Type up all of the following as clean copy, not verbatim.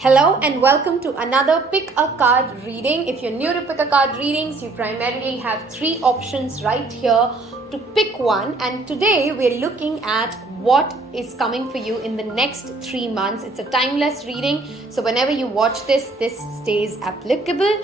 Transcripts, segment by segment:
Hello and welcome to another Pick a Card reading. If you're new to Pick a Card readings, you primarily have three options right here to pick one. And today we're looking at what is coming for you in the next 3 months. It's a timeless reading, so whenever you watch this stays applicable.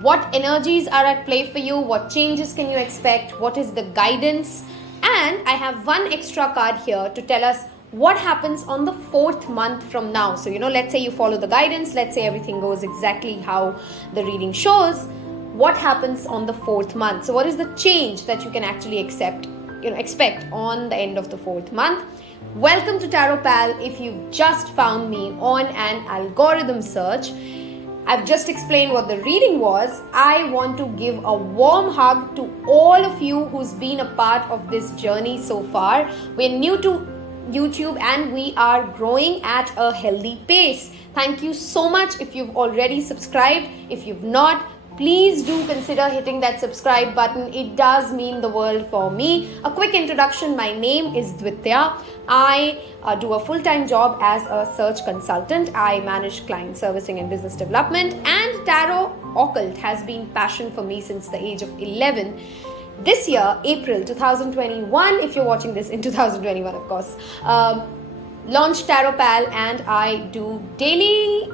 What energies are at play for you? What changes can you expect? What is the guidance? And I have one extra card here to tell us what happens on the 4th month from now. So, let's say you follow the guidance, let's say everything goes exactly how the reading shows. What happens on the 4th month? So, what is the change that you can actually expect on the end of the 4th month? Welcome to Tarot Pal. If you've just found me on an algorithm search, I've just explained what the reading was. I want to give a warm hug to all of you who's been a part of this journey so far. We're new to YouTube and we are growing at a healthy pace. Thank you so much if you've already subscribed. If you've not, please do consider hitting that subscribe button. It does mean the world for me. A quick introduction. My name is Dvitya. I do a full-time job as a search consultant. I manage client servicing and business development, and tarot occult has been passion for me since the age of 11. This year, April 2021, if you're watching this in 2021, of course, launched Tarot Pal, and I do daily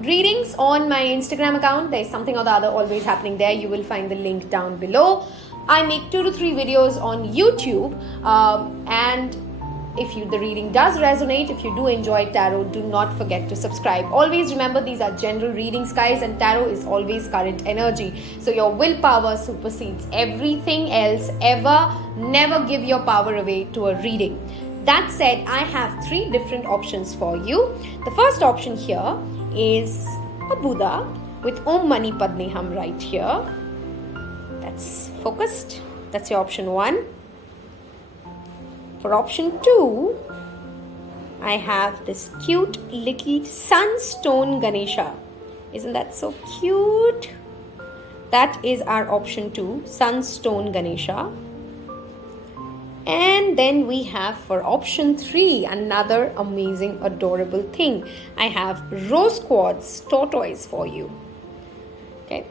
readings on my Instagram account. There's something or the other always happening there. You will find the link down below. I make 2 to 3 videos on YouTube, and if the reading does resonate, if you do enjoy tarot, do not forget to subscribe. Always remember, these are general readings, guys, and tarot is always current energy. So your willpower supersedes everything else ever. Never give your power away to a reading. That said, I have 3 different options for you. The first option here is a Buddha with Om Mani Padme Hum right here. That's focused. That's your option 1. For option 2, I have this cute little sunstone Ganesha. Isn't that so cute? That is our option 2, sunstone Ganesha. And then we have for option 3, another amazing, adorable thing. I have rose quartz tortoise for you. Okay.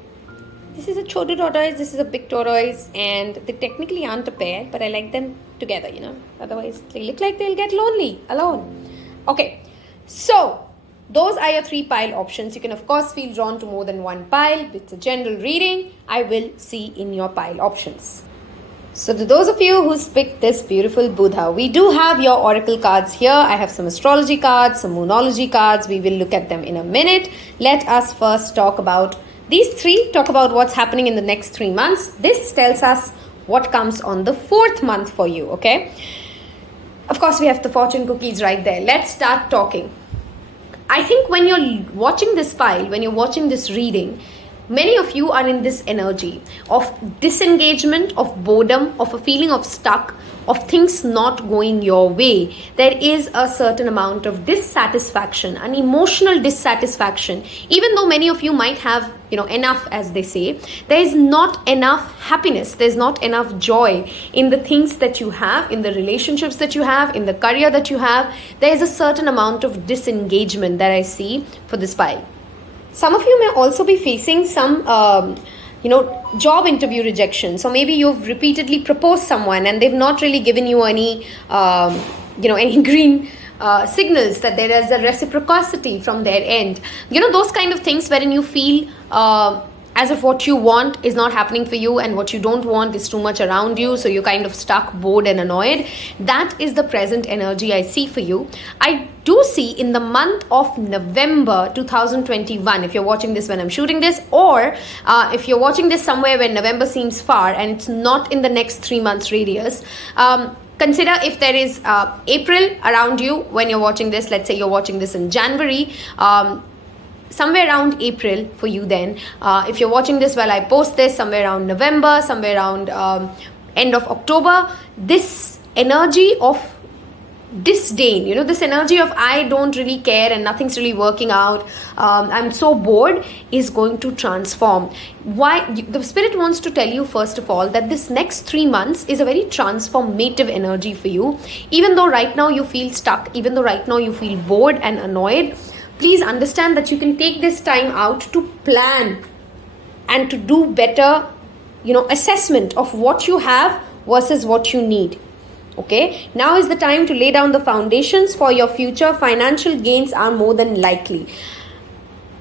This is a chotu tortoise, this is a big tortoise, and they technically aren't a pair, but I like them together, Otherwise, they look like they'll get lonely alone. Okay, so those are your 3 pile options. You can, of course, feel drawn to more than one pile. It's a general reading. I will see in your pile options. So to those of you who picked this beautiful Buddha, we do have your oracle cards here. I have some astrology cards, some moonology cards. We will look at them in a minute. Let us first talk about these 3, talk about what's happening in the next 3 months. This tells us what comes on the 4th month for you, okay? Of course, we have the fortune cookies right there. Let's start talking. I think when you're watching this pile, when you're watching this reading, many of you are in this energy of disengagement, of boredom, of a feeling of stuck, of things not going your way. There is a certain amount of dissatisfaction, an emotional dissatisfaction. Even though many of you might have, enough, as they say, there is not enough happiness, there's not enough joy in the things that you have, in the relationships that you have, in the career that you have. There is a certain amount of disengagement that I see for this pile. Some of you may also be facing some job interview rejection. So maybe you've repeatedly proposed someone and they've not really given you any any green signals that there is a reciprocity from their end. Those kind of things wherein you feel as if what you want is not happening for you and what you don't want is too much around you, so you're kind of stuck, bored and annoyed. That is the present energy I see for you. I do see in the month of November 2021, if you're watching this when I'm shooting this, or if you're watching this somewhere when November seems far and it's not in the next 3 months radius, consider if there is April around you when you're watching this. Let's say you're watching this in January, somewhere around April for you then. If you're watching this while I post this, somewhere around November, somewhere around end of October, this energy of disdain, this energy of I don't really care and nothing's really working out, I'm so bored, is going to transform. Why? The spirit wants to tell you, first of all, that this next 3 months is a very transformative energy for you. Even though right now you feel stuck, even though right now you feel bored and annoyed, Please understand that you can take this time out to plan and to do better, assessment of what you have versus what you need. Okay, now is the time to lay down the foundations for your future. Financial gains are more than likely.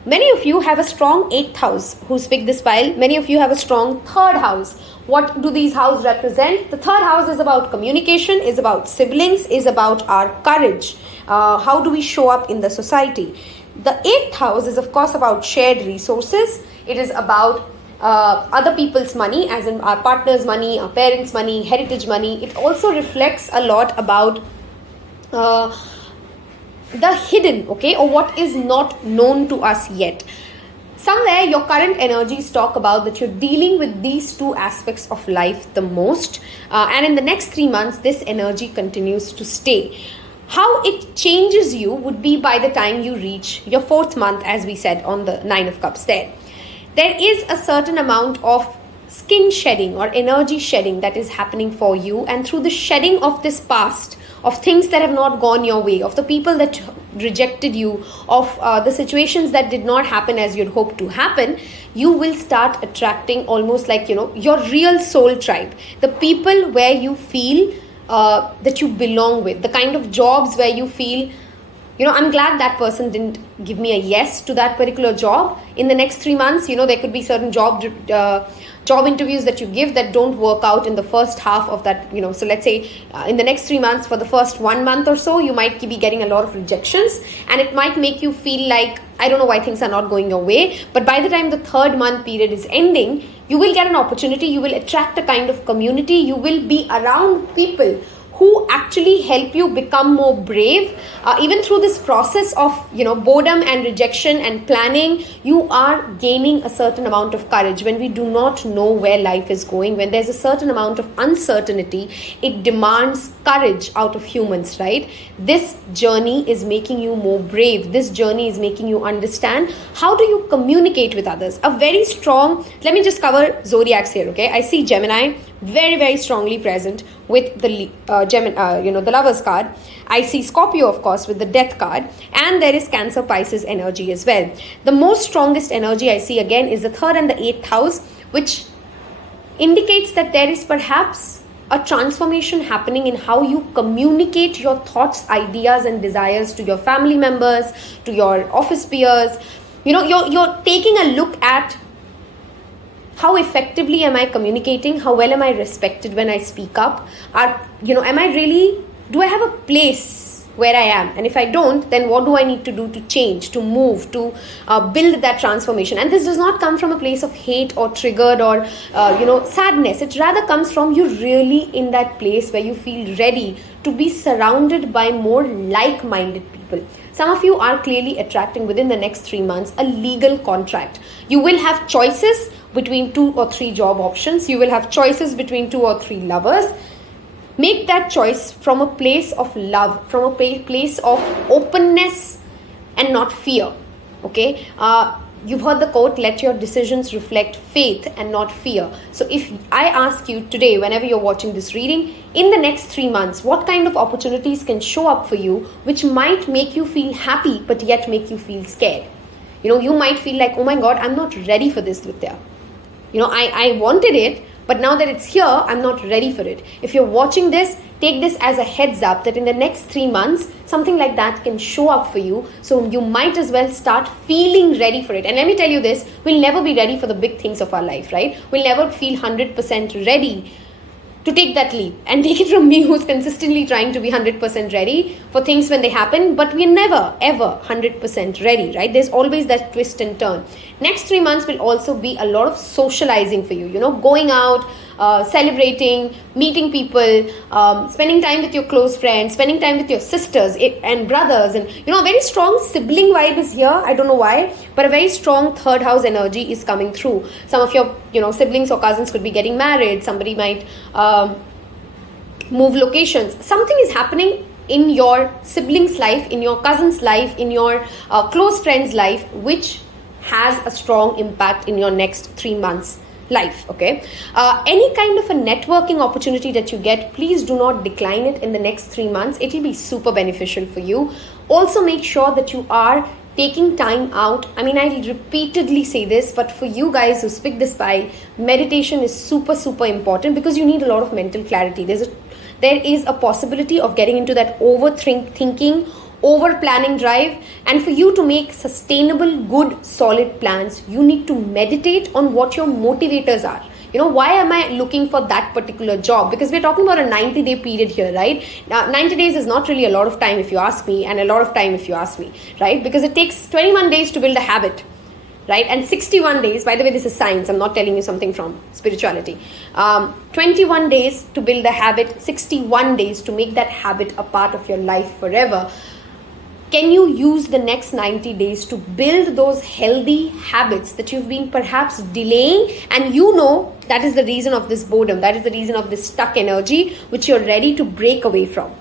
Many of you have a strong 8th house who's picked this pile. Many of you have a strong 3rd house. What do these houses represent? The 3rd house is about communication, is about siblings, is about our courage. How do we show up in the society? The 8th house is, of course, about shared resources. It is about other people's money, as in our partner's money, our parents' money, heritage money. It also reflects a lot about the hidden, okay, or what is not known to us yet. Somewhere your current energies talk about that you're dealing with these two aspects of life the most, and in the next 3 months this energy continues to stay. How it changes you would be by the time you reach your 4th month, as we said on the 9 of Cups there. There is a certain amount of skin shedding or energy shedding that is happening for you, and through the shedding of this past, of things that have not gone your way, of the people that rejected you, of the situations that did not happen as you'd hoped to happen, you will start attracting almost like, your real soul tribe. The people where you feel that you belong with, the kind of jobs where you feel, I'm glad that person didn't give me a yes to that particular job. In the next 3 months, there could be certain job interviews that you give that don't work out in the first half of that, so let's say in the next 3 months, for the first 1 month or so, you might be getting a lot of rejections, and it might make you feel like, I don't know why things are not going your way. But by the time the 3rd month period is ending, you will get an opportunity, you will attract a kind of community, you will be around people who actually help you become more brave. Even through this process of, boredom and rejection and planning, you are gaining a certain amount of courage. When we do not know where life is going, when there's a certain amount of uncertainty, it demands courage out of humans, right? This journey is making you more brave. This journey is making you understand how do you communicate with others. A very strong, let me just cover zodiacs here, okay? I see Gemini very, very strongly present with the the Lovers card. I see Scorpio, of course, with the Death card, and there is Cancer, Pisces energy as well. The most strongest energy I see again is the 3rd and the 8th house, which indicates that there is perhaps a transformation happening in how you communicate your thoughts, ideas, and desires to your family members, to your office peers. You're taking a look at how effectively am I communicating? How well am I respected when I speak up? Am I really, do I have a place where I am? And if I don't, then what do I need to do to change, to move, to build that transformation? And this does not come from a place of hate or triggered or, sadness. It rather comes from you really in that place where you feel ready to be surrounded by more like-minded people. Some of you are clearly attracting within the next 3 months a legal contract. You will have choices between 2 or 3 job options. You will have choices between 2 or 3 lovers. Make that choice from a place of love, from a place of openness and not fear. Okay? You've heard the quote, let your decisions reflect faith and not fear. So if I ask you today, whenever you're watching this reading, in the next 3 months, what kind of opportunities can show up for you which might make you feel happy but yet make you feel scared? You might feel like, oh my God, I'm not ready for this, Vidya. I wanted it, but now that it's here, I'm not ready for it. If you're watching this, take this as a heads up that in the next 3 months, something like that can show up for you. So you might as well start feeling ready for it. And let me tell you this, we'll never be ready for the big things of our life, right? We'll never feel 100% ready to take that leap. And take it from me, who's consistently trying to be 100% ready for things when they happen, but we're never ever 100% ready, right? There's always that twist and turn. Next 3 months will also be a lot of socializing for you, going out, celebrating, meeting people, spending time with your close friends, spending time with your sisters and brothers, and a very strong sibling vibe is here. I don't know why, but a very strong 3rd house energy is coming through. Some of your siblings or cousins could be getting married. Somebody might move locations. Something is happening in your sibling's life, in your cousin's life, in your close friend's life, which has a strong impact in your next 3 months life. Okay, any kind of a networking opportunity that you get, please do not decline it in the next 3 months. It will be super beneficial for you. Also make sure that you are taking time out. I mean, I repeatedly say this, but for you guys who speak this pile, meditation is super, super important because you need a lot of mental clarity. There is a possibility of getting into that overthinking, over planning drive, and for you to make sustainable, good, solid plans, you need to meditate on what your motivators are. Why am I looking for that particular job? Because we're talking about a 90-day period here, right? Now, 90 days is not really a lot of time if you ask me, and a lot of time if you ask me, right? Because it takes 21 days to build a habit, right? And 61 days, by the way, this is science. I'm not telling you something from spirituality. 21 days to build a habit, 61 days to make that habit a part of your life forever. Can you use the next 90 days to build those healthy habits that you've been perhaps delaying, and that is the reason of this boredom, that is the reason of this stuck energy, which you're ready to break away from,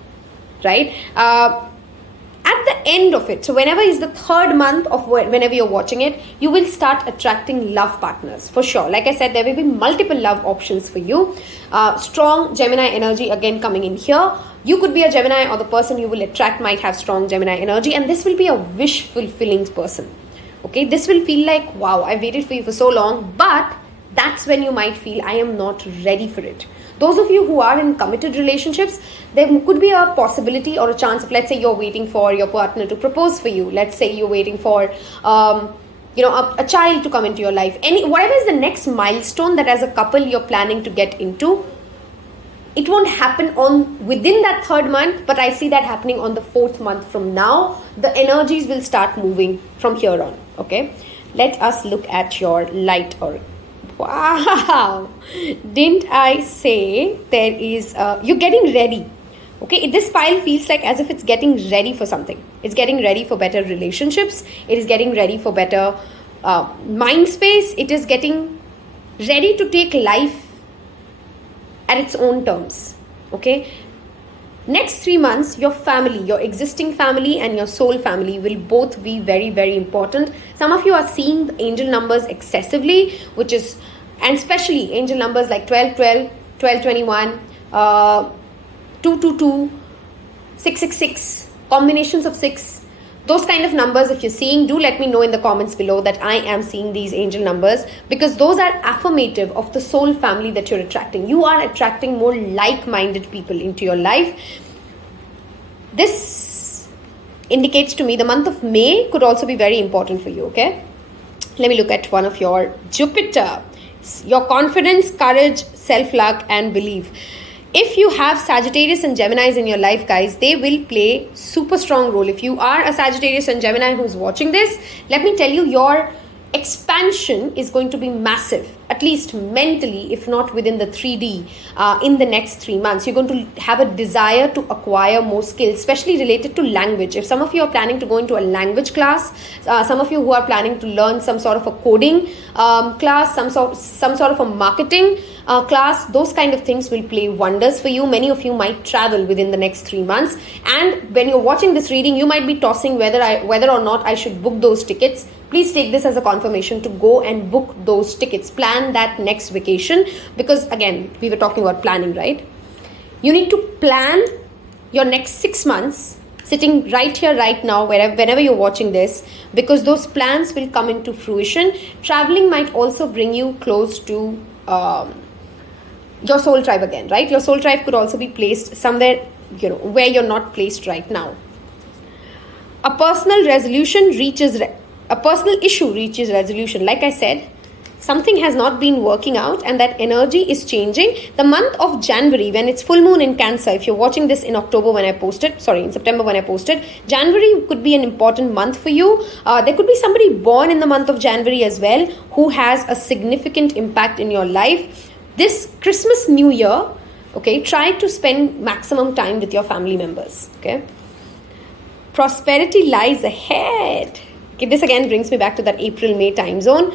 right? At the end of it, so whenever is the third month of whenever you're watching it, you will start attracting love partners for sure. Like I said, there will be multiple love options for you. Strong Gemini energy again coming in here. You could be a Gemini, or the person you will attract might have strong Gemini energy, and this will be a wish fulfilling person. Okay, this will feel like, wow, I waited for you for so long, but that's when you might feel I am not ready for it. Those of you who are in committed relationships, there could be a possibility or a chance of, let's say you're waiting for your partner to propose for you. Let's say you're waiting for, a child to come into your life. Whatever is the next milestone that as a couple you're planning to get into, it won't happen within that third month, but I see that happening on the fourth month from now. The energies will start moving from here on. Okay, let us look at your light or wow, didn't I say there is you're getting ready? Okay, this pile feels like as if it's getting ready for something. It's getting ready for better relationships. It is getting ready for better mind space. It is getting ready to take life at its own terms. Okay, next 3 months, your family, your existing family and your soul family will both be very, very important. Some of you are seeing the angel numbers excessively, and especially angel numbers like 1212, 1221, 222, 666, combinations of 6. Those kind of numbers, if you're seeing, do let me know in the comments below that I am seeing these angel numbers, because those are affirmative of the soul family that you're attracting. You are attracting more like-minded people into your life. This indicates to me the month of May could also be very important for you, okay? Let me look at one of your Jupiter. Your confidence, courage, self-luck and belief. If you have Sagittarius and Geminis in your life, guys, they will play super strong role. If you are a Sagittarius and Gemini who's watching this, let me tell you, your expansion is going to be massive, at least mentally, if not within the 3D, in the next 3 months. You're going to have a desire to acquire more skills, especially related to language. If some of you are planning to go into a language class, some of you who are planning to learn some sort of a coding class, some sort of a marketing class, those kind of things will play wonders for you. Many of you might travel within the next 3 months, and when you're watching this reading, you might be tossing whether or not I should book those tickets. Please take this as a confirmation to go and book those tickets. Plan that next vacation, because again, we were talking about planning, right? You need to plan your next 6 months, sitting right here, right now, whenever you're watching this, because those plans will come into fruition. Traveling might also bring you close to your soul tribe again, right? Your soul tribe could also be placed somewhere, where you're not placed right now. A personal issue reaches resolution. Like I said, something has not been working out and that energy is changing. The month of January, when it's full moon in Cancer, if you're watching this in September when I posted, January could be an important month for you. There could be somebody born in the month of January as well who has a significant impact in your life. This Christmas, New Year, okay, try to spend maximum time with your family members, okay? Prosperity lies ahead. Okay, this again brings me back to that April-May time zone.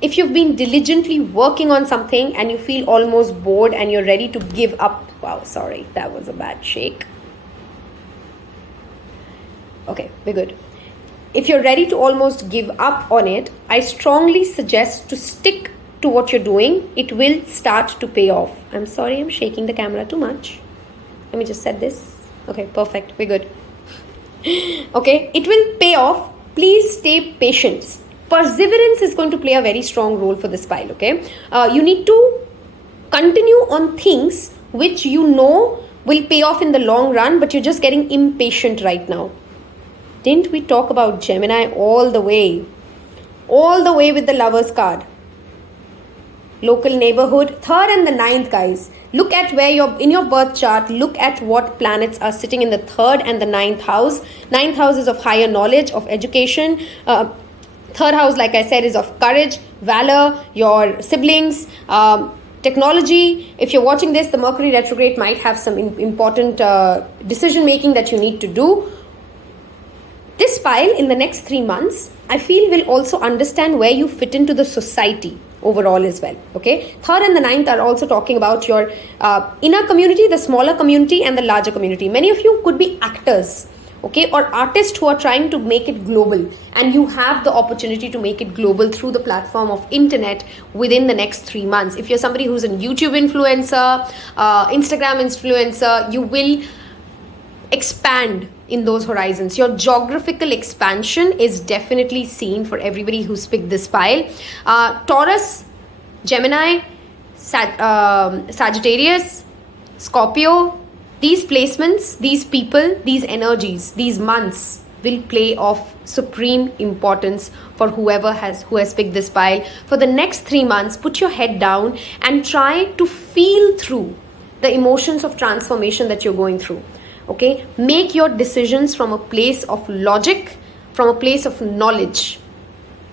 If you've been diligently working on something and you feel almost bored and you're ready to give up. Wow, sorry, that was a bad shake. Okay, we're good. If you're ready to almost give up on it, I strongly suggest to stick to what you're doing. It will start to pay off. I'm sorry, I'm shaking the camera too much. Let me just set this. Okay, perfect. We're good. Okay, it will pay off. Please stay patient. Perseverance is going to play a very strong role for this pile, okay? You need to continue on things which you know will pay off in the long run, but you're just getting impatient right now. Didn't we talk about Gemini all the way? All the way with the Lovers card. Local neighborhood, 3rd and the 9th, guys. Look at where you're in your birth chart. Look at what planets are sitting in the 3rd and the 9th house. 9th house is of higher knowledge, of education. 3rd house, like I said, is of courage, valor, your siblings, technology. If you're watching this, the Mercury retrograde might have some important decision making that you need to do. This pile in the next 3 months, I feel, will also understand where you fit into the society overall as well. Okay, 3rd and the 9th are also talking about your inner community, the smaller community, and the larger community. Many of you could be actors, okay, or artists who are trying to make it global, and you have the opportunity to make it global through the platform of internet within the next 3 months. If you're somebody who's a YouTube influencer, Instagram influencer, you will expand in those horizons. Your geographical expansion is definitely seen for everybody who's picked this pile. Taurus, Gemini, Sagittarius, Scorpio, these placements, these people, these energies, these months will play of supreme importance for who has picked this pile. For the next 3 months, put your head down and try to feel through the emotions of transformation that you're going through. Okay, make your decisions from a place of logic, from a place of knowledge.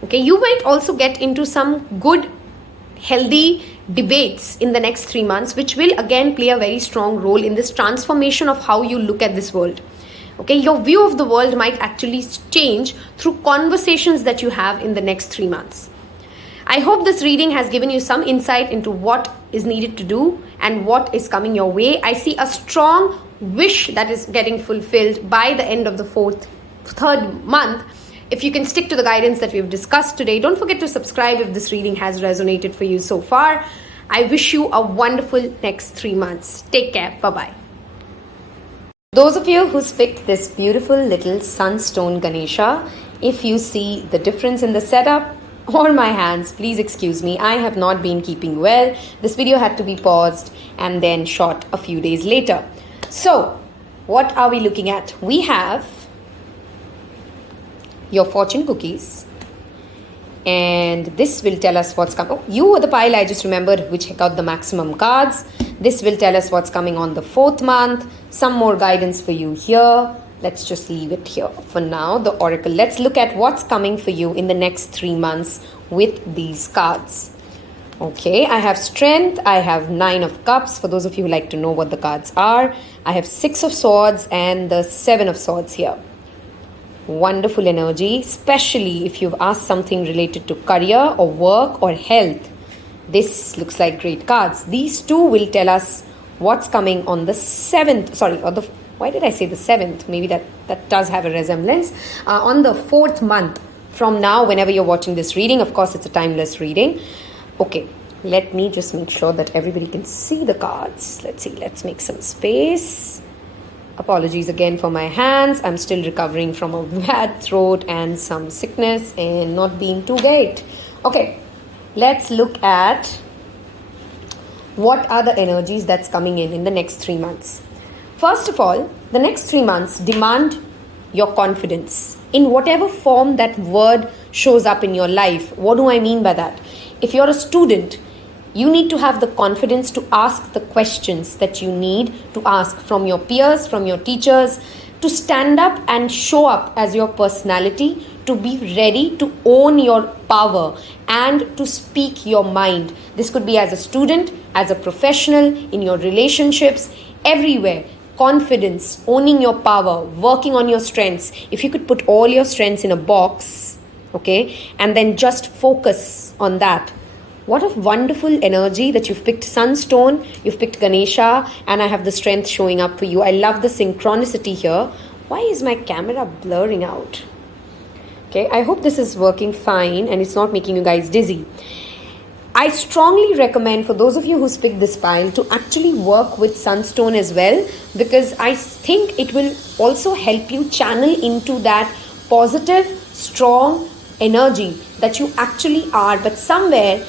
Okay, you might also get into some good, healthy debates in the next 3 months, which will again play a very strong role in this transformation of how you look at this world. Okay, your view of the world might actually change through conversations that you have in the next 3 months. I hope this reading has given you some insight into what is needed to do and what is coming your way. I see a strong wish that is getting fulfilled by the end of the 3rd month. If you can stick to the guidance that we've discussed today, don't forget to subscribe if this reading has resonated for you so far. I wish you a wonderful next 3 months. Take care. Bye-bye. Those of you who picked this beautiful little sunstone Ganesha, if you see the difference in the setup or my hands, please excuse me. I have not been keeping well. This video had to be paused and then shot a few days later. So, what are we looking at? We have your fortune cookies, and this will tell us what's coming. Oh, you were the pile, I just remembered, which check out the maximum cards. This will tell us what's coming on the 4th month. Some more guidance for you here. Let's just leave it here for now, the oracle. Let's look at what's coming for you in the next 3 months with these cards. Okay, I have strength, I have 9 of cups, for those of you who like to know what the cards are. I have 6 of swords and the 7 of swords here. Wonderful energy, especially if you've asked something related to career or work or health. This looks like great cards. These two will tell us what's coming on the 7th, why did I say the 7th? Maybe that does have a resemblance. On the 4th month from now, whenever you're watching this reading. Of course, it's a timeless reading. Okay, let me just make sure that everybody can see the cards. Let's see, let's make some space. Apologies again for my hands. I'm still recovering from a bad throat and some sickness and not being too great. Okay, let's look at what are the energies that's coming in the next 3 months. First of all, the next 3 months demand your confidence in whatever form that word shows up in your life. What do I mean by that? If you're a student, you need to have the confidence to ask the questions that you need to ask from your peers, from your teachers, to stand up and show up as your personality, to be ready to own your power and to speak your mind. This could be as a student, as a professional, in your relationships, everywhere. Confidence, owning your power, working on your strengths. If you could put all your strengths in a box, okay, and then just focus on that. What a wonderful energy that you've picked Sunstone, you've picked Ganesha, and I have the strength showing up for you. I love the synchronicity here. Why is my camera blurring out? Okay, I hope this is working fine and it's not making you guys dizzy. I strongly recommend for those of you who picked this pile to actually work with Sunstone as well, because I think it will also help you channel into that positive, strong energy that you actually are, but somewhere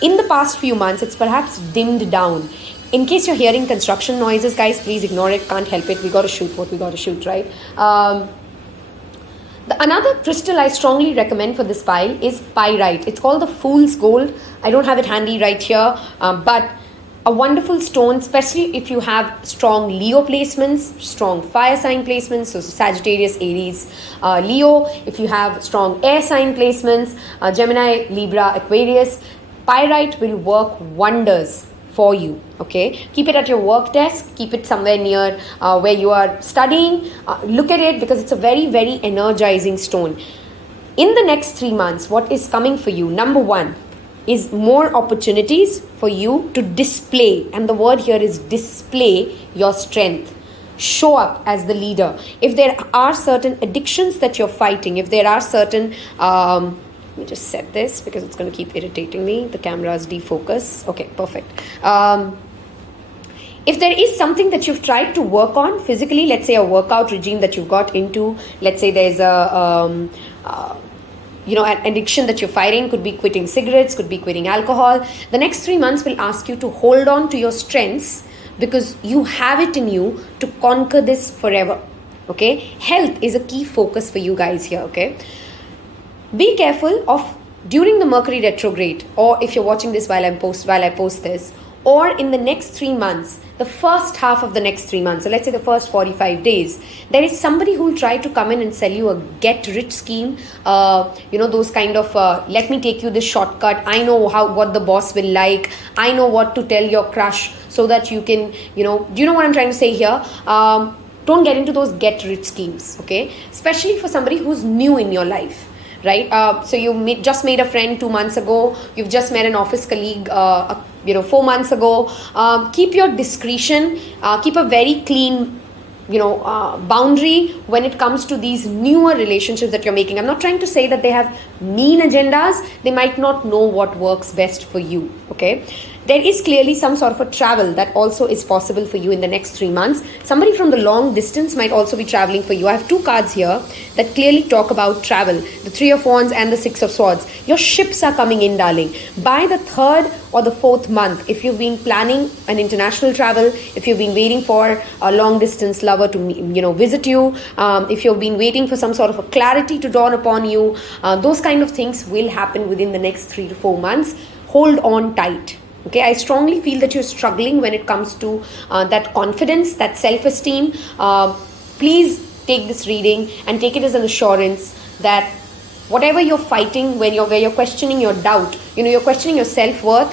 in the past few months it's perhaps dimmed down. In case you're hearing construction noises, guys, please ignore it. Can't help it. We got to shoot what we got to shoot, right? Another crystal I strongly recommend for this pile is pyrite. It's called the Fool's Gold. I don't have it handy right here, but a wonderful stone, especially if you have strong Leo placements, strong fire sign placements, so Sagittarius, Aries, Leo. If you have strong air sign placements, Gemini, Libra, Aquarius, pyrite will work wonders for you. Okay, keep it at your work desk, keep it somewhere near where you are studying. Look at it because it's a very, very energizing stone. In the next 3 months, what is coming for you? Number one is more opportunities for you to display, and the word here is display your strength. Show up as the leader. If there are certain addictions that you're fighting, if there are certain let me just set this because it's going to keep irritating me. The camera's defocus. Okay, perfect. If there is something that you've tried to work on physically, let's say a workout regime that you've got into, let's say there's an addiction that you're fighting, could be quitting cigarettes, could be quitting alcohol. The next 3 months will ask you to hold on to your strengths because you have it in you to conquer this forever. Okay, health is a key focus for you guys here. Okay, be careful of during the Mercury retrograde, or if you're watching this while I post this, or in the next 3 months, the first half of the next 3 months, so let's say the first 45 days, there is somebody who will try to come in and sell you a get-rich scheme, those kind of, let me take you this shortcut, I know what the boss will like, I know what to tell your crush, so that you can, do you know what I'm trying to say here? Don't get into those get-rich schemes, okay? Especially for somebody who's new in your life. Right, so you just made a friend 2 months ago. You've just met an office colleague, 4 months ago. Keep your discretion. Keep a very clean, boundary when it comes to these newer relationships that you're making. I'm not trying to say that they have mean agendas. They might not know what works best for you. Okay. There is clearly some sort of a travel that also is possible for you in the next 3 months. Somebody from the long distance might also be traveling for you. I have 2 cards here that clearly talk about travel. The 3 of Wands and the 6 of Swords. Your ships are coming in, darling. By the 3rd or the 4th month, if you've been planning an international travel, if you've been waiting for a long distance lover to visit you, if you've been waiting for some sort of a clarity to dawn upon you, those kind of things will happen within the next 3 to 4 months. Hold on tight. Okay, I strongly feel that you're struggling when it comes to that confidence, that self-esteem. Please take this reading and take it as an assurance that whatever you're fighting, where you're questioning your doubt, you're questioning your self-worth,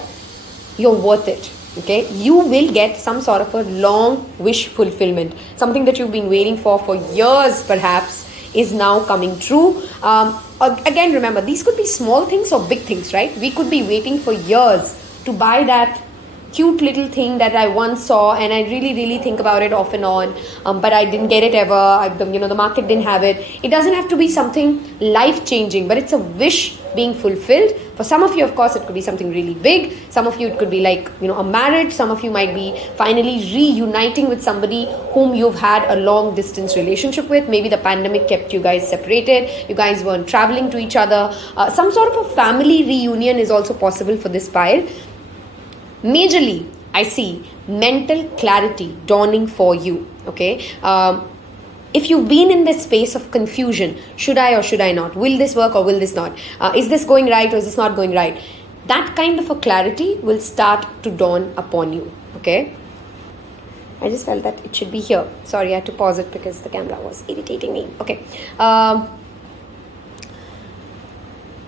you're worth it. Okay, you will get some sort of a long wish fulfillment. Something that you've been waiting for years perhaps is now coming true. Again, remember, these could be small things or big things, right? We could be waiting for years to buy that cute little thing that I once saw, and I really, really think about it off and on, but I didn't get it ever. The market didn't have it. It doesn't have to be something life-changing, but it's a wish being fulfilled. For some of you, of course, it could be something really big. Some of you, it could be like, a marriage. Some of you might be finally reuniting with somebody whom you've had a long distance relationship with. Maybe the pandemic kept you guys separated. You guys weren't traveling to each other. Some sort of a family reunion is also possible for this pile. Majorly, I see mental clarity dawning for you. Okay. If you've been in this space of confusion, should I or should I not? Will this work or will this not? Is this going right or is this not going right? That kind of a clarity will start to dawn upon you. Okay. I just felt that it should be here. Sorry, I had to pause it because the camera was irritating me. Okay.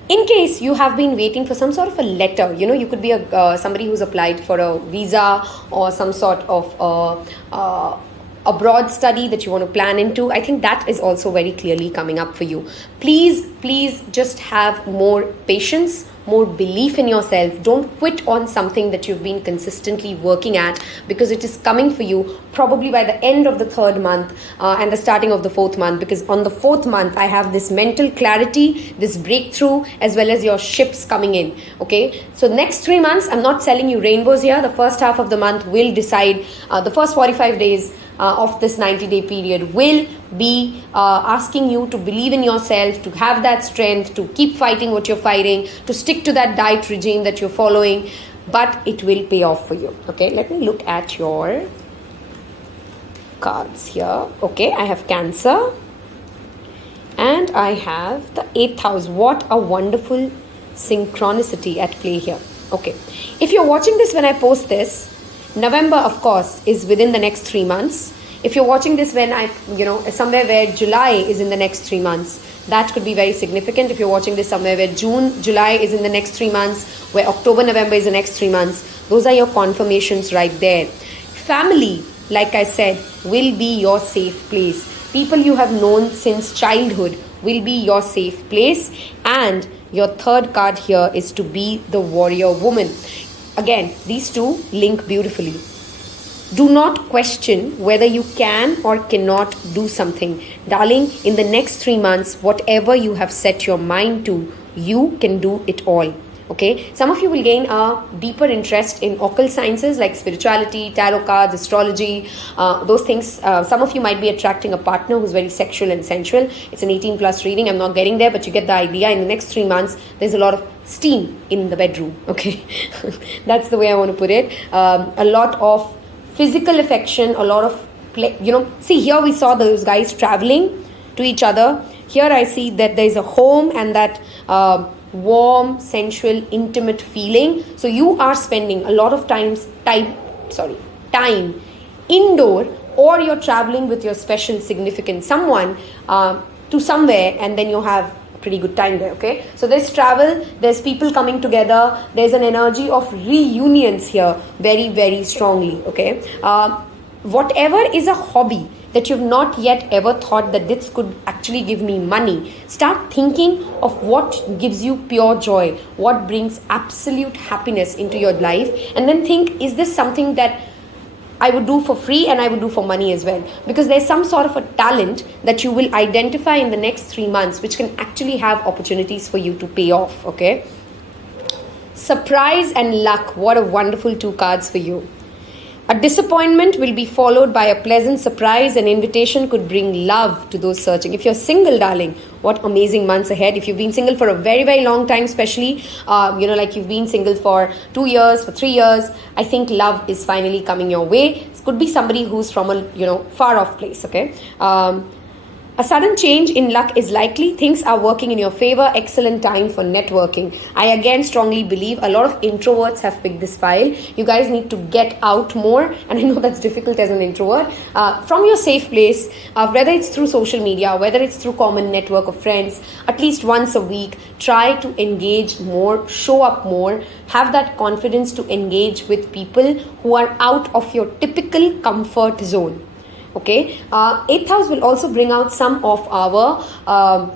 In case you have been waiting for some sort of a letter, you could be somebody who's applied for a visa or some sort of abroad study that you want to plan into. I think that is also very clearly coming up for you. Please just have more patience, more belief in yourself. Don't quit on something that you've been consistently working at, because it is coming for you probably by the end of the 3rd month and the starting of the 4th month, because on the 4th month I have this mental clarity, this breakthrough, as well as your ships coming in. Okay, so next 3 months, I'm not selling you rainbows here. The first half of the month will decide, the first 45 days of this 90-day period will be asking you to believe in yourself, to have that strength, to keep fighting what you're fighting, to stick to that diet regime that you're following, but it will pay off for you. Okay, let me look at your cards here. Okay, I have Cancer and I have the 8th house. What a wonderful synchronicity at play here. Okay, if you're watching this when I post this, November, of course, is within the next 3 months. If you're watching this when somewhere where July is in the next 3 months, that could be very significant. If you're watching this somewhere where June, July is in the next 3 months, where October, November is the next 3 months, those are your confirmations right there. Family, like I said, will be your safe place. People you have known since childhood will be your safe place. And your third card here is to be the warrior woman. Again, these two link beautifully. Do not question whether you can or cannot do something. Darling, in the next 3 months, whatever you have set your mind to, you can do it all. Okay, some of you will gain a deeper interest in occult sciences like spirituality, tarot cards, astrology, those things. Some of you might be attracting a partner who's very sexual and sensual. It's an 18 plus reading. I'm not getting there, but you get the idea. In the next 3 months, there's a lot of steam in the bedroom. Okay, that's the way I want to put it. A lot of physical affection, a lot of play. See, here we saw those guys traveling to each other. Here I see that there's a home and that warm, sensual, intimate feeling. So you are spending a lot of time indoor, or you're traveling with your special significant someone to somewhere, and then you have a pretty good time there. Okay, so there's travel, there's people coming together, there's an energy of reunions here very, very strongly. Okay, whatever is a hobby that you've not yet ever thought that this could actually give me money, start thinking of what gives you pure joy, what brings absolute happiness into your life, and then think, is this something that I would do for free and I would do for money as well? Because there's some sort of a talent that you will identify in the next 3 months which can actually have opportunities for you to pay off. Okay, surprise and luck. What a wonderful 2 cards for you. A disappointment will be followed by a pleasant surprise. An invitation could bring love to those searching. If you're single, darling, what amazing months ahead. If you've been single for a very, very long time, especially, like you've been single for 2 years, for 3 years, I think love is finally coming your way. It could be somebody who's from a, far off place, okay? A sudden change in luck is likely. Things are working in your favor. Excellent time for networking. I again strongly believe a lot of introverts have picked this file. You guys need to get out more. And I know that's difficult as an introvert. From your safe place, whether it's through social media, whether it's through common network of friends, at least once a week, try to engage more, show up more, have that confidence to engage with people who are out of your typical comfort zone. Okay, 8th house will also bring out some of our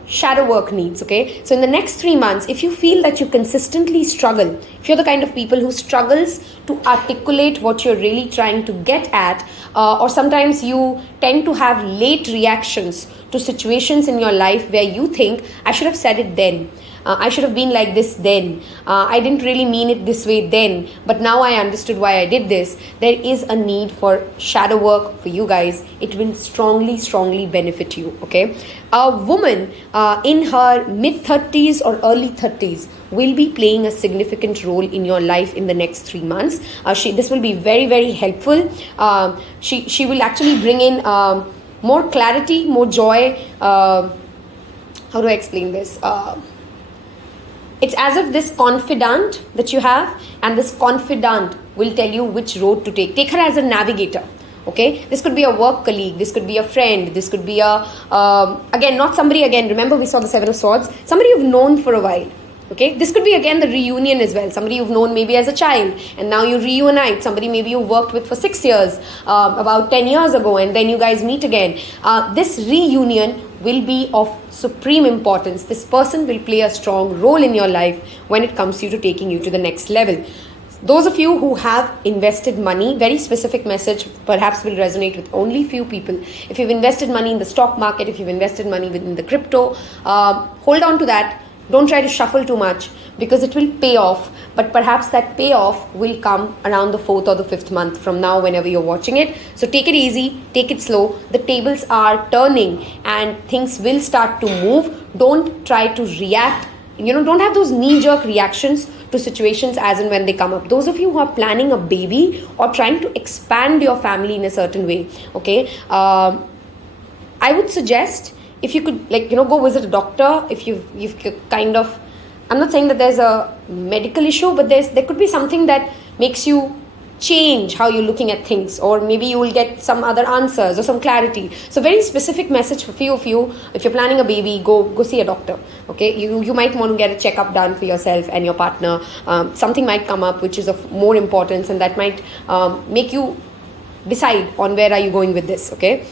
shadow work needs. Okay, so in the next 3 months, if you feel that you consistently struggle, if you're the kind of people who struggles to articulate what you're really trying to get at, or sometimes you tend to have late reactions to situations in your life where you think, I should have said it then. I should have been like this then. I didn't really mean it this way then, but now I understood why I did this. There is a need for shadow work for you guys. It will strongly, strongly benefit you, okay? A woman in her mid-30s or early 30s will be playing a significant role in your life in the next 3 months. This will be very, very helpful. She will actually bring in more clarity, more joy. How do I explain this? It's as if this confidant that you have, and this confidant will tell you which road to take. Take her as a navigator. Okay, this could be a work colleague, this could be a friend, this could be a again, not somebody, again, remember we saw the 7 of Swords, somebody you've known for a while. Okay, this could be again the reunion as well. Somebody you've known maybe as a child and now you reunite. Somebody maybe you worked with for 6 years, about 10 years ago, and then you guys meet again. This reunion will be of supreme importance. This person will play a strong role in your life when it comes to taking you to the next level. Those of you who have invested money, very specific message, perhaps will resonate with only few people. If you've invested money in the stock market, if you've invested money within the crypto, hold on to that. Don't try to shuffle too much because it will pay off, but perhaps that payoff will come around the 4th or the 5th month from now, whenever you're watching it. So take it easy, take it slow. The tables are turning and things will start to move. Don't try to react. Don't have those knee-jerk reactions to situations as and when they come up. Those of you who are planning a baby or trying to expand your family in a certain way, okay, I would suggest, if you could, go visit a doctor. If you've kind of, I'm not saying that there's a medical issue, but there could be something that makes you change how you're looking at things, or maybe you will get some other answers or some clarity. So very specific message for few of you: if you're planning a baby, go see a doctor. Okay, you might want to get a checkup done for yourself and your partner. Something might come up which is of more importance, and that might make you decide on where are you going with this. Okay.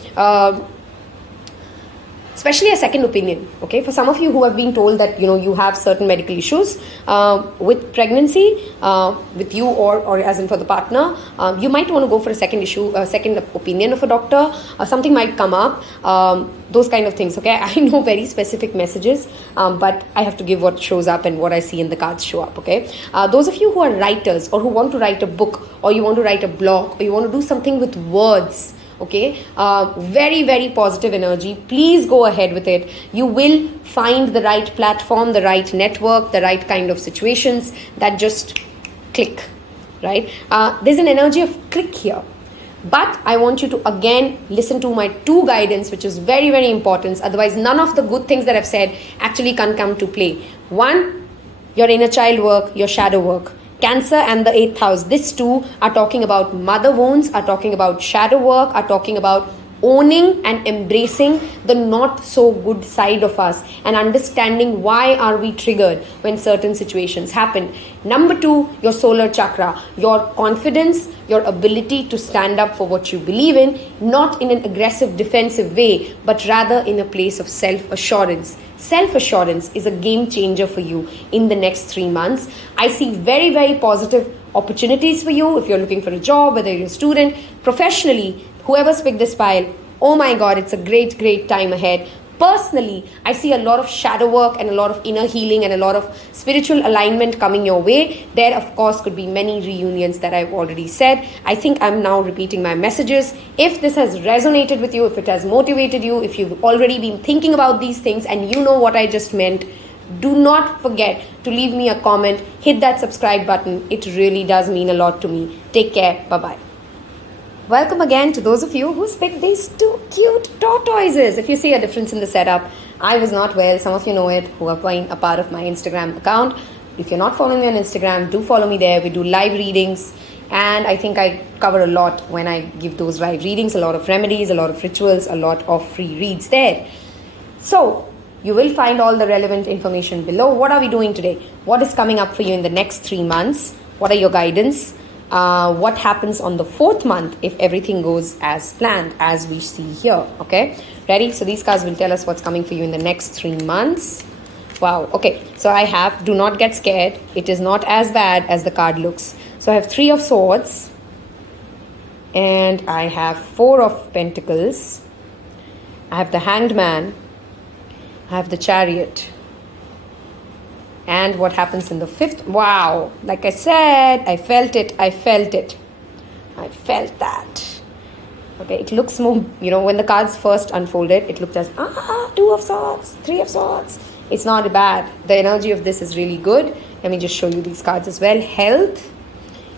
Especially a second opinion, okay? For some of you who have been told that, you have certain medical issues with pregnancy, with you or as in for the partner, you might want to go for a second opinion of a doctor. Something might come up, those kind of things, okay? I know very specific messages, but I have to give what shows up and what I see in the cards show up, okay? Those of you who are writers or who want to write a book, or you want to write a blog, or you want to do something with words, okay, very, very positive energy. Please go ahead with it. You will find the right platform, the right network, the right kind of situations that just click, right? There's an energy of click here. But I want you to again listen to my 2 guidance, which is very, very important. Otherwise, none of the good things that I've said actually can come to play. 1, your inner child work, your shadow work. Cancer and the 8th house, these 2 are talking about mother wounds, are talking about shadow work, are talking about owning and embracing the not so good side of us and understanding why are we triggered when certain situations happen. Number 2, your solar chakra, your confidence, your ability to stand up for what you believe in, not in an aggressive defensive way, but rather in a place of self-assurance. Self-assurance is a game changer for you in the next 3 months. I see very, very positive opportunities for you if you're looking for a job, whether you're a student, professionally. Whoever's picked this pile, oh my God, it's a great, great time ahead. Personally, I see a lot of shadow work and a lot of inner healing and a lot of spiritual alignment coming your way. There, of course, could be many reunions that I've already said. I think I'm now repeating my messages. If this has resonated with you, if it has motivated you, if you've already been thinking about these things and you know what I just meant, do not forget to leave me a comment, hit that subscribe button. It really does mean a lot to me. Take care. Bye-bye. Welcome again to those of you who picked these 2 cute tortoises. If you see a difference in the setup, I was not well. Some of you know it who are been a part of my Instagram account. If you're not following me on Instagram, do follow me there. We do live readings, and I think I cover a lot when I give those live readings, a lot of remedies, a lot of rituals, a lot of free reads there. So you will find all the relevant information below. What are we doing today? What is coming up for you in the next 3 months? What are your guidance? What happens on the 4th month if everything goes as planned, as we see here? Okay, ready? So these cards will tell us what's coming for you in the next 3 months. Wow. Okay, so I have do not get scared. It is not as bad as the card looks. So I have 3 of swords, and I have 4 of pentacles. I have the hanged man. I have the chariot. And what happens in the 5th? Wow. Like I said, I felt it. I felt that. Okay, it looks more, when the cards first unfolded, it looked as, 2 of swords, 3 of swords. It's not bad. The energy of this is really good. Let me just show you these cards as well. Health.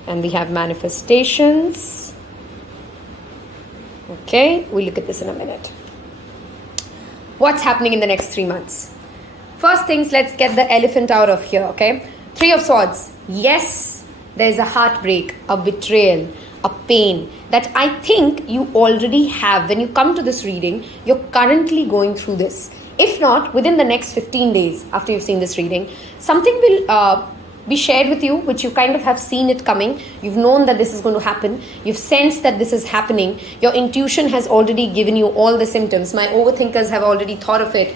And we have manifestations. Okay, we'll look at this in a minute. What's happening in the next 3 months? First things, let's get the elephant out of here, okay? 3 of swords. Yes, there's a heartbreak, a betrayal, a pain that I think you already have. When you come to this reading, you're currently going through this. If not, within the next 15 days after you've seen this reading, something will be shared with you, which you kind of have seen it coming. You've known that this is going to happen. You've sensed that this is happening. Your intuition has already given you all the symptoms. My overthinkers have already thought of it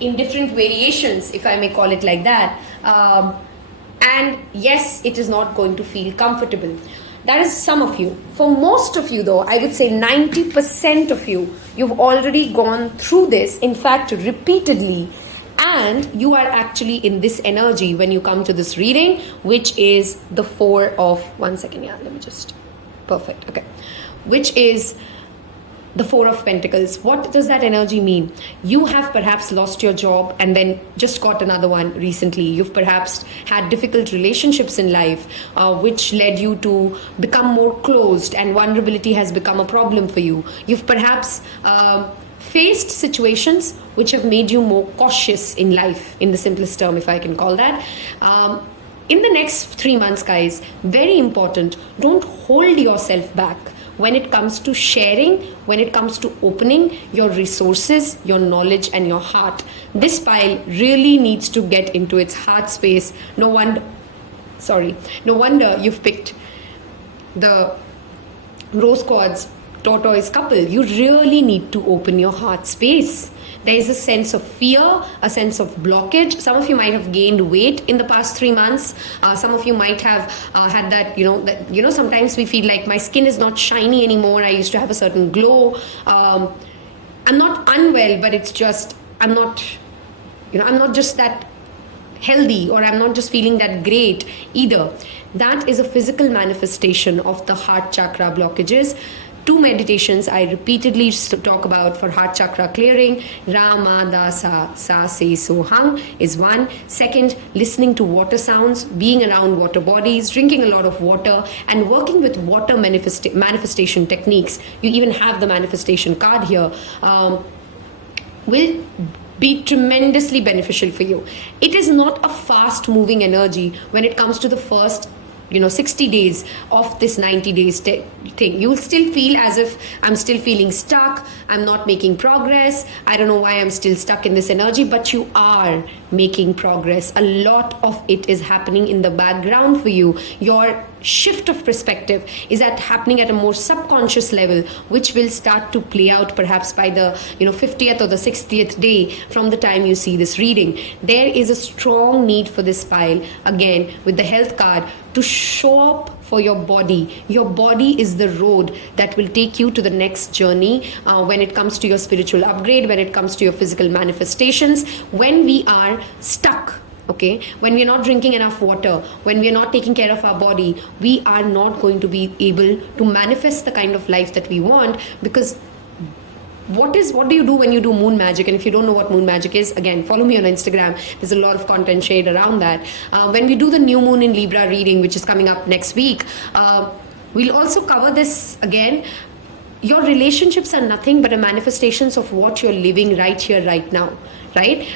in different variations, if I may call it like that. And yes, it is not going to feel comfortable. That is some of you. For most of you though, I would say 90% of you, you've already gone through this, in fact, repeatedly. and you are actually in this energy when you come to this reading, which is the four of, one second, yeah, let me just, perfect, okay, which is the Four of Pentacles. What does that energy mean? You have perhaps lost your job and then just got another one recently. You've perhaps had difficult relationships in life, which led you to become more closed, and vulnerability has become a problem for you. You've perhaps faced situations which have made you more cautious in life, in the simplest term, if I can call that. In the next 3 months, guys, very important, don't hold yourself back when it comes to sharing, when it comes to opening your resources, your knowledge, and your heart. This pile really needs to get into its heart space. No wonder you've picked the Rose Quartz Tortoise couple. You really need to open your heart space. There is a sense of fear, a sense of blockage. Some of you might have gained weight in the past 3 months. Some of you might have had that, sometimes we feel like my skin is not shiny anymore. I used to have a certain glow. I'm not unwell, but it's just, I'm not just that healthy, or I'm not just feeling that great either. That is a physical manifestation of the heart chakra blockages. 2 meditations I repeatedly talk about for heart chakra clearing. Rama Da Sa Sa Se So Hung is one. Second, listening to water sounds, being around water bodies, drinking a lot of water, and working with water manifestation techniques. You even have the manifestation card here. Will be tremendously beneficial for you. It is not a fast moving energy when it comes to the first 60 days of this 90 days thing. You will still feel as if I'm still feeling stuck, I'm not making progress, I don't know why I'm still stuck in this energy, but you are making progress. A lot of it is happening in the background for you. Your shift of perspective is happening at a more subconscious level, which will start to play out perhaps by the 50th or the 60th day from the time you see this reading. There is a strong need for this pile, again with the health card, to show up for your body. Your body is the road that will take you to the next journey when it comes to your spiritual upgrade, when it comes to your physical manifestations. When we are stuck, okay, when we're not drinking enough water, when we're not taking care of our body, we are not going to be able to manifest the kind of life that we want. Because what do you do when you do moon magic? And if you don't know what moon magic is, again, follow me on Instagram. There's a lot of content shared around that. When we do the new moon in Libra reading, which is coming up next week, we'll also cover this again. Your relationships are nothing but a manifestations of what you're living right here, right now. Right?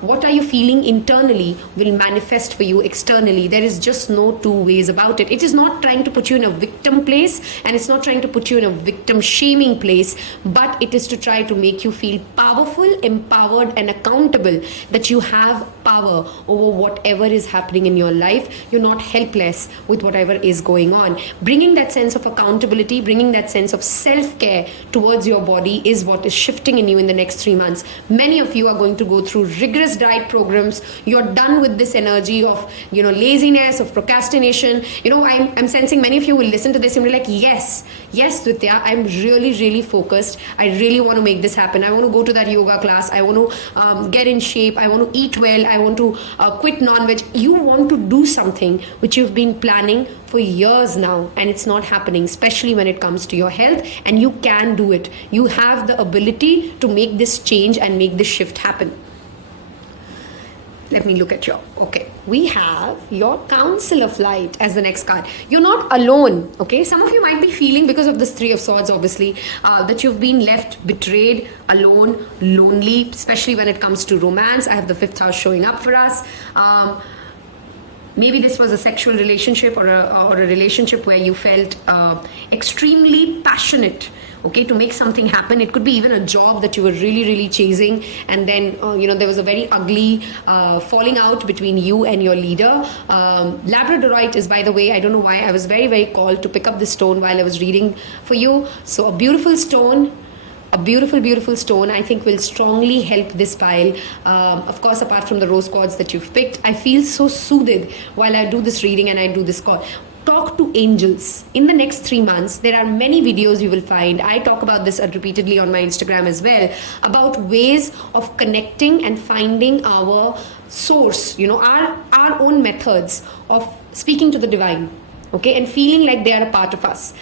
What are you feeling internally will manifest for you externally. There is just no two ways about it. It is not trying to put you in a victim place, and it's not trying to put you in a victim shaming place, but it is to try to make you feel powerful, empowered, and accountable, that you have power over whatever is happening in your life. You're not helpless with whatever is going on. Bringing that sense of accountability, bringing that sense of self-care towards your body is what is shifting in you in the next 3 months. Many of you are going to go through rigorous diet programs. You're done with this energy of laziness, of procrastination. I'm sensing many of you will listen to this and be like, yes Dvitya, I'm really focused. I really want to make this happen. I want to go to that yoga class. I want to get in shape. I want to eat well. I want to quit non-veg. You want to do something which you've been planning for years now, and it's not happening, especially when it comes to your health, and you can do it. You have the ability to make this change and make this shift happen. Let me look at okay, we have your Council of Light as the next card. You're not alone, okay? Some of you might be feeling, because of this Three of Swords, obviously, that you've been left betrayed, alone, lonely, especially when it comes to romance. I have the 5th house showing up for us. Maybe this was a sexual relationship or a relationship where you felt extremely passionate, okay, to make something happen. It could be even a job that you were really chasing, and then there was a very ugly falling out between you and your leader. Labradorite is, by the way, I don't know why, I was very called to pick up this stone while I was reading for you. So a beautiful stone. A beautiful stone, I think, will strongly help this pile. Of course, apart from the rose quartz that you've picked, I feel so soothed while I do this reading and I do this call. talk to angels. In the next 3 months, there are many videos you will find. I talk about this repeatedly on my Instagram as well, about ways of connecting and finding our source, our own methods of speaking to the divine, okay, and feeling like they are a part of us.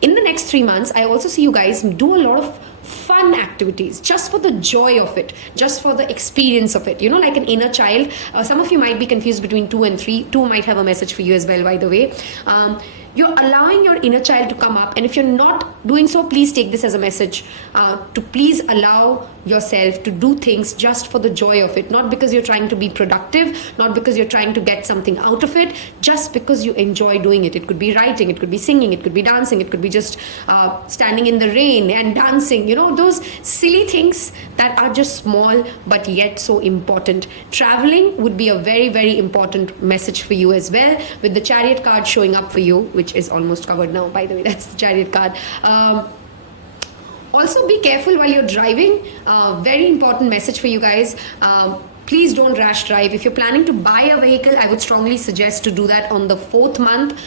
In the next 3 months, I also see you guys do a lot of fun activities just for the joy of it, just for the experience of it, like an inner child. Some of you might be confused between 2 and 3. 2 might have a message for you as well, by the way. You're allowing your inner child to come up, and if you're not doing so, please take this as a message to please allow yourself to do things just for the joy of it, not because you're trying to be productive, not because you're trying to get something out of it, just because you enjoy doing it. It could be writing, it could be singing, it could be dancing, it could be just standing in the rain and dancing, those silly things that are just small but yet so important. Traveling would be a very, very important message for you as well, with the Chariot card showing up for you, which is almost covered now, by the way. That's the Chariot card. Also, be careful while you're driving. Very important message for you guys. Please don't rash drive. If you're planning to buy a vehicle, I would strongly suggest to do that on the 4th month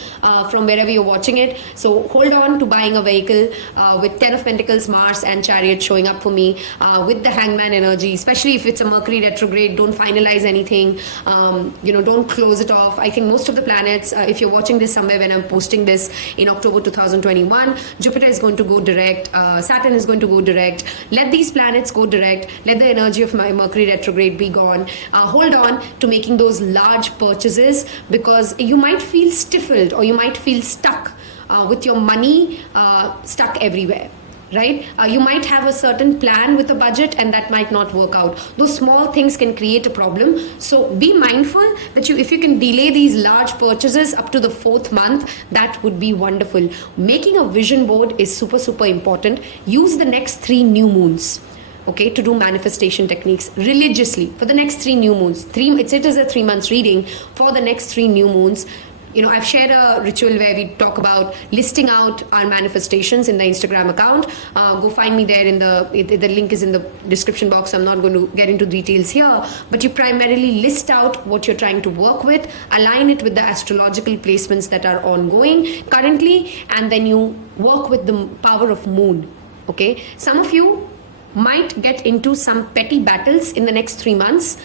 from wherever you're watching it. So hold on to buying a vehicle with 10 of Pentacles, Mars and Chariot showing up for me, with the Hangman energy, especially if it's a Mercury retrograde. Don't finalize anything. Don't close it off. I think most of the planets, if you're watching this somewhere when I'm posting this in October 2021, Jupiter is going to go direct. Saturn is going to go direct. Let these planets go direct. Let the energy of my Mercury retrograde be gone. Hold on to making those large purchases, because you might feel stifled or you might feel stuck with your money stuck everywhere, right? You might have a certain plan with a budget and that might not work out. Those small things can create a problem. So be mindful that if you can delay these large purchases up to the 4th month, that would be wonderful. Making a vision board is super, super important. Use the next 3 new moons, okay, to do manifestation techniques religiously for the next 3 new moons. It is a 3 months reading for the next 3 new moons. I've shared a ritual where we talk about listing out our manifestations in the Instagram account. Go find me there. The link is in the description box. I'm not going to get into details here, but you primarily list out what you're trying to work with, align it with the astrological placements that are ongoing currently, and then you work with the power of moon. Okay, some of you might get into some petty battles in the next 3 months,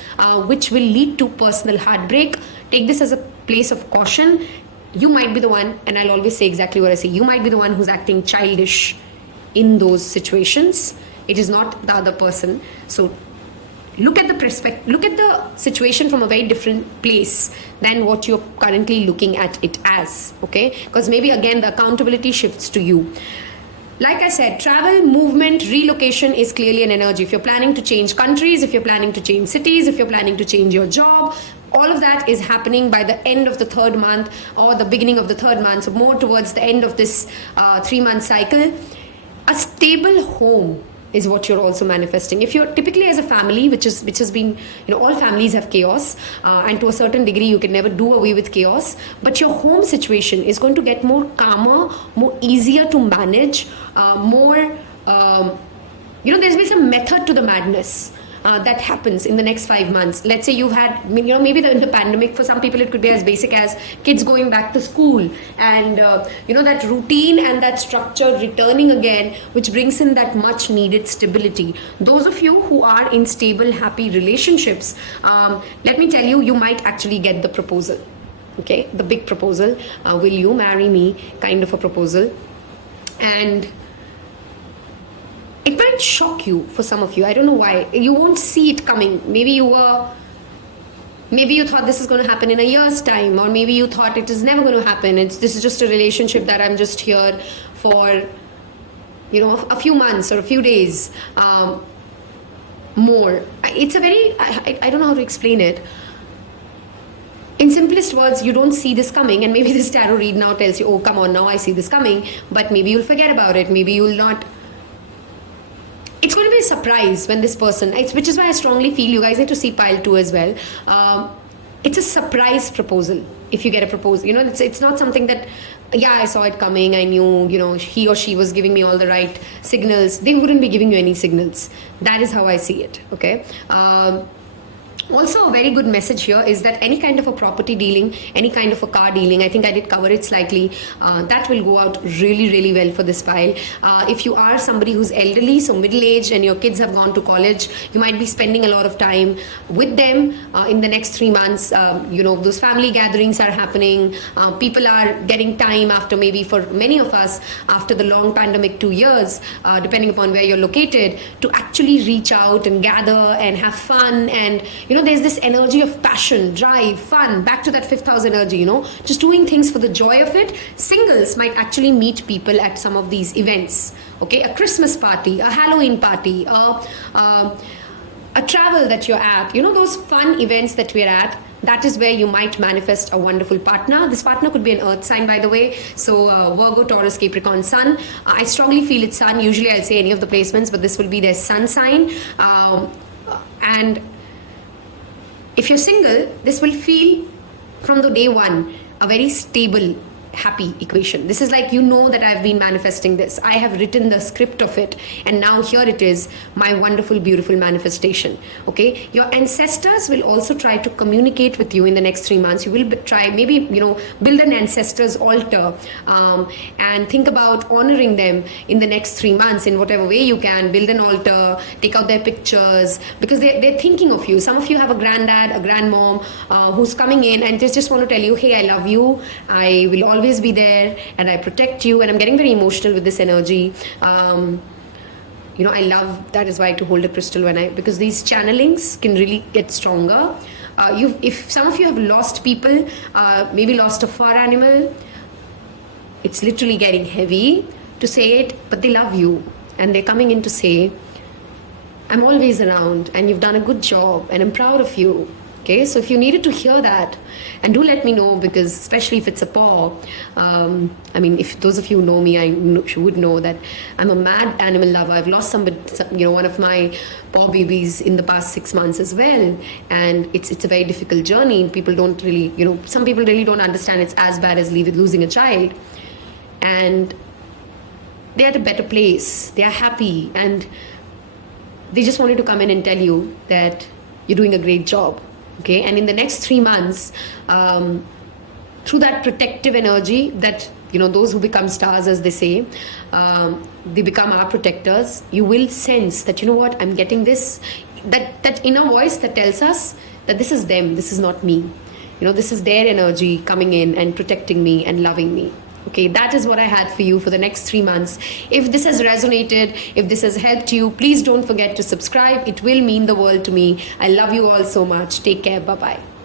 which will lead to personal heartbreak. Take this as a place of caution. You might be the one, and I'll always say exactly what I say, you might be the one who's acting childish in those situations. It is not the other person. So look at the situation from a very different place than what you're currently looking at it as, okay? Because maybe again the accountability shifts to you. Like I said, travel, movement, relocation is clearly an energy. If you're planning to change countries, if you're planning to change cities, if you're planning to change your job, all of that is happening by the end of the 3rd month or the beginning of the 3rd month, so more towards the end of this 3-month cycle. A stable home is what you're also manifesting. If you're typically as a family, which has been, all families have chaos, and to a certain degree you can never do away with chaos, but your home situation is going to get more calmer, more easier to manage, there's been some method to the madness that happens in the next 5 months. Let's say you've had, maybe the pandemic, for some people it could be as basic as kids going back to school and, that routine and that structure returning again, which brings in that much needed stability. Those of you who are in stable, happy relationships, let me tell you, you might actually get the proposal. Okay, the big proposal, will you marry me kind of a proposal. And it might shock you for some of you. I don't know why. You won't see it coming. Maybe you thought this is going to happen in a year's time, or maybe you thought it is never going to happen. This is just a relationship that I'm just here for, a few months or a few days more. It's a very, I don't know how to explain it. In simplest words, you don't see this coming, and maybe this tarot read now tells you, oh, come on, now I see this coming, but maybe you'll forget about it. Maybe you'll not. It's going to be a surprise when this person, which is why I strongly feel you guys need to see pile 2 as well. It's a surprise proposal if you get a proposal. It's not something that, I saw it coming, I knew, he or she was giving me all the right signals. They wouldn't be giving you any signals. That is how I see it, okay? Also, a very good message here is that any kind of a property dealing, any kind of a car dealing, I think I did cover it slightly, that will go out really, really well for this pile. If you are somebody who's elderly, so middle aged, and your kids have gone to college, you might be spending a lot of time with them in the next 3 months. Those family gatherings are happening. People are getting time after, maybe for many of us, after the long pandemic 2 years, depending upon where you're located, to actually reach out and gather and have fun. And there's this energy of passion, drive, fun, back to that fifth house energy, just doing things for the joy of it. Singles might actually meet people at some of these events, okay? A Christmas party, a Halloween party, a travel that you're at, those fun events that we're at. That is where you might manifest a wonderful partner. This partner could be an earth sign, by the way. So Virgo, Taurus, Capricorn, Sun. I strongly feel it's Sun. Usually I'll say any of the placements, but this will be their Sun sign. And if you're single, this will feel from the day one a very stable, happy equation. This is like, that I've been manifesting this. I have written the script of it, and now here it is, my wonderful, beautiful manifestation. Okay, your ancestors will also try to communicate with you in the next 3 months. You will try, maybe, build an ancestors altar, and think about honoring them in the next 3 months in whatever way you can. Build an altar, take out their pictures, because they're thinking of you. Some of you have a granddad, a grandmom who's coming in and they just want to tell you, hey, I love you, I will always be there, and I protect you. And I'm getting very emotional with this energy. I love, that is why to hold a crystal because these channelings can really get stronger. If some of you have lost people, maybe lost a fur animal, it's literally getting heavy to say it, but they love you and they're coming in to say, I'm always around and you've done a good job and I'm proud of you. Okay, so if you needed to hear that, and do let me know, because especially if it's a paw, if those of you who know me, you would know that I'm a mad animal lover. I've lost one of my paw babies in the past 6 months as well, and it's a very difficult journey. People don't really, some people really don't understand it's as bad as losing a child, and they're at a better place. They are happy, and they just wanted to come in and tell you that you're doing a great job. Okay, and in the next 3 months, through that protective energy that, those who become stars, as they say, they become our protectors. You will sense that, I'm getting this, that inner voice that tells us that this is them, this is not me. This is their energy coming in and protecting me and loving me. Okay, that is what I had for you for the next 3 months. If this has resonated, if this has helped you, please don't forget to subscribe. It will mean the world to me. I love you all so much. Take care. Bye-bye.